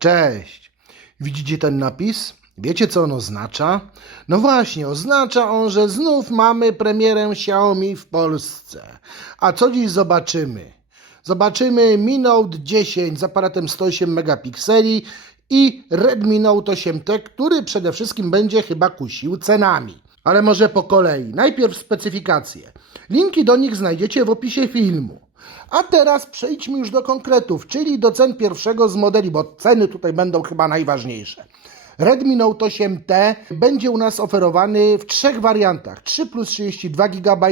Cześć. Widzicie ten napis? Wiecie co on oznacza? No właśnie, oznacza on, że znów mamy premierę Xiaomi w Polsce. A co dziś zobaczymy? Zobaczymy Mi Note 10 z aparatem 108 megapikseli i Redmi Note 8T, który przede wszystkim będzie chyba kusił cenami. Ale może po kolei. Najpierw specyfikacje. Linki do nich znajdziecie w opisie filmu. A teraz przejdźmy już do konkretów, czyli do cen pierwszego z modeli, bo ceny tutaj będą chyba najważniejsze. Redmi Note 8T będzie u nas oferowany w trzech wariantach: 3 plus 32 GB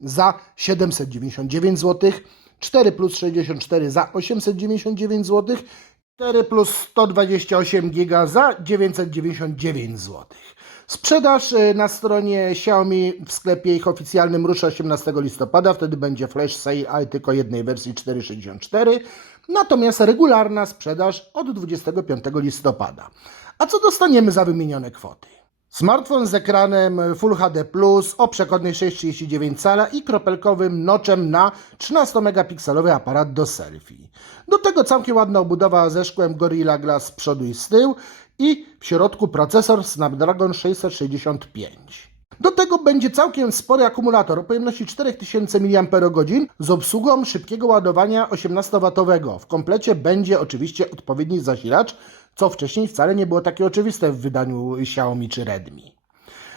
za 799 zł, 4 plus 64 za 899 zł, 4 plus 128 GB za 999 zł. Sprzedaż y, na stronie Xiaomi w sklepie ich oficjalnym rusza 18 listopada, wtedy będzie flash sale, ale tylko jednej wersji 464. Natomiast regularna sprzedaż od 25 listopada. A co dostaniemy za wymienione kwoty? Smartfon z ekranem Full HD Plus o przekodnej 6,39 cala i kropelkowym noczem na 13-megapikselowy aparat do selfie. Do tego całkiem ładna obudowa ze szkłem Gorilla Glass z przodu i z tyłu i w środku procesor Snapdragon 665. Do tego będzie całkiem spory akumulator o pojemności 4000 mAh z obsługą szybkiego ładowania 18W. W komplecie będzie oczywiście odpowiedni zasilacz, co wcześniej wcale nie było takie oczywiste w wydaniu Xiaomi czy Redmi.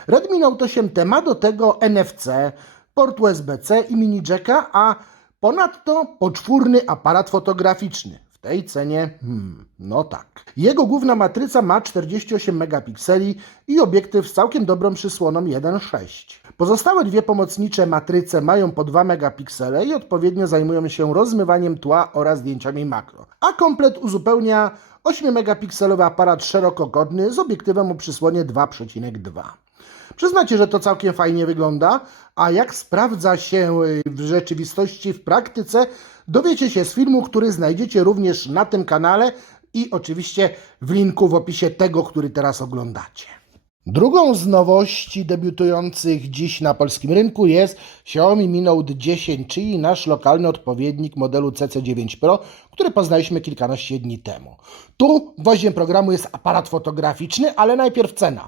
Redmi Note 8T ma do tego NFC, port USB-C i mini jacka, a ponadto poczwórny aparat fotograficzny. W tej cenie, hmm, no tak. Jego główna matryca ma 48 megapikseli i obiektyw z całkiem dobrą przysłoną 1.6. Pozostałe dwie pomocnicze matryce mają po 2 megapiksele i odpowiednio zajmują się rozmywaniem tła oraz zdjęciami makro. A komplet uzupełnia 8-megapikselowy aparat szerokokątny z obiektywem o przysłonie 2,2. Przyznacie, że to całkiem fajnie wygląda, a jak sprawdza się y, w rzeczywistości, w praktyce, dowiecie się z filmu, który znajdziecie również na tym kanale i oczywiście w linku w opisie tego, który teraz oglądacie. Drugą z nowości debiutujących dziś na polskim rynku jest Xiaomi Mi Note 10, czyli nasz lokalny odpowiednik modelu CC9 Pro, który poznaliśmy kilkanaście dni temu. Tu gwoździem programu jest aparat fotograficzny, ale najpierw cena.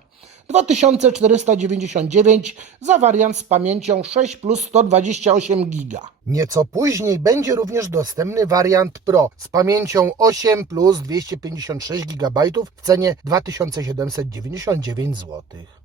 2499 za wariant z pamięcią 6 plus 128 GB. Nieco później będzie również dostępny wariant Pro z pamięcią 8 plus 256 GB w cenie 2799 zł.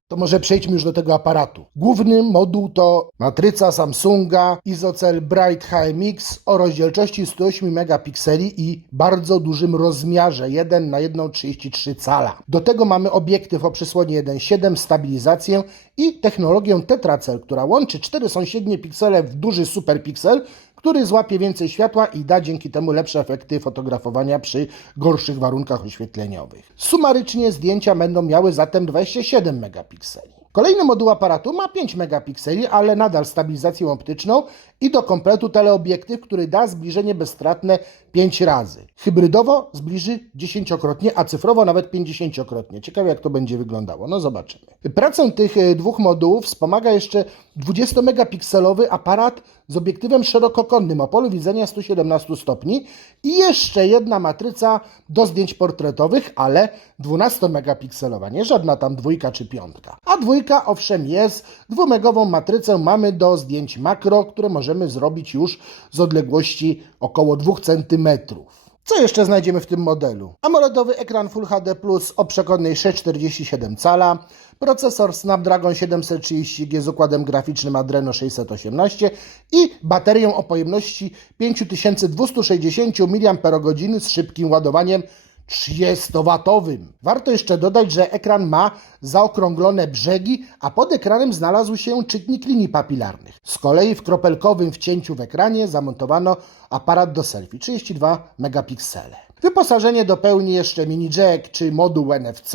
To może przejdźmy już do tego aparatu. Główny moduł to matryca Samsunga ISOCELL Bright HMX o rozdzielczości 108 megapikseli i bardzo dużym rozmiarze 1 na 1,33 cala. Do tego mamy obiektyw o przysłonie 1.7, stabilizację i technologię Tetracell, która łączy cztery sąsiednie piksele w duży superpiksel, który złapie więcej światła i da dzięki temu lepsze efekty fotografowania przy gorszych warunkach oświetleniowych. Sumarycznie zdjęcia będą miały zatem 27 megapikseli. Kolejny moduł aparatu ma 5 megapikseli, ale nadal stabilizację optyczną i do kompletu teleobiektyw, który da zbliżenie bezstratne 5 razy. Hybrydowo zbliży 10-krotnie, a cyfrowo nawet 50-krotnie. Ciekawe jak to będzie wyglądało. No zobaczymy. Pracę tych e, dwóch modułów wspomaga jeszcze 20-megapikselowy aparat z obiektywem szerokokątnym o polu widzenia 117 stopni i jeszcze jedna matryca do zdjęć portretowych, ale 12-megapikselowa, nie żadna tam dwójka czy piątka. A dwójka owszem jest, dwumegową matrycę mamy do zdjęć makro, które możemy zrobić już z odległości około 2 cm. Co jeszcze znajdziemy w tym modelu? AMOLEDowy ekran Full HD Plus o przekodnej 6,47 cala, procesor Snapdragon 730G z układem graficznym Adreno 618 i baterią o pojemności 5260 mAh z szybkim ładowaniem 30-watowym. Warto jeszcze dodać, że ekran ma zaokrąglone brzegi, a pod ekranem znalazł się czytnik linii papilarnych. Z kolei w kropelkowym wcięciu w ekranie zamontowano aparat do selfie 32 megapiksele. Wyposażenie dopełni jeszcze mini jack czy moduł NFC,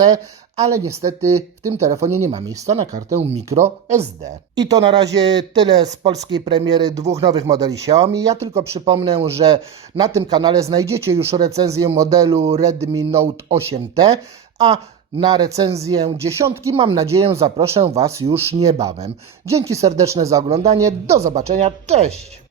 ale niestety w tym telefonie nie ma miejsca na kartę micro SD. I to na razie tyle z polskiej premiery dwóch nowych modeli Xiaomi. Ja tylko przypomnę, że na tym kanale znajdziecie już recenzję modelu Redmi Note 8T, a na recenzję dziesiątki mam nadzieję zaproszę Was już niebawem. Dzięki serdeczne za oglądanie, do zobaczenia, cześć!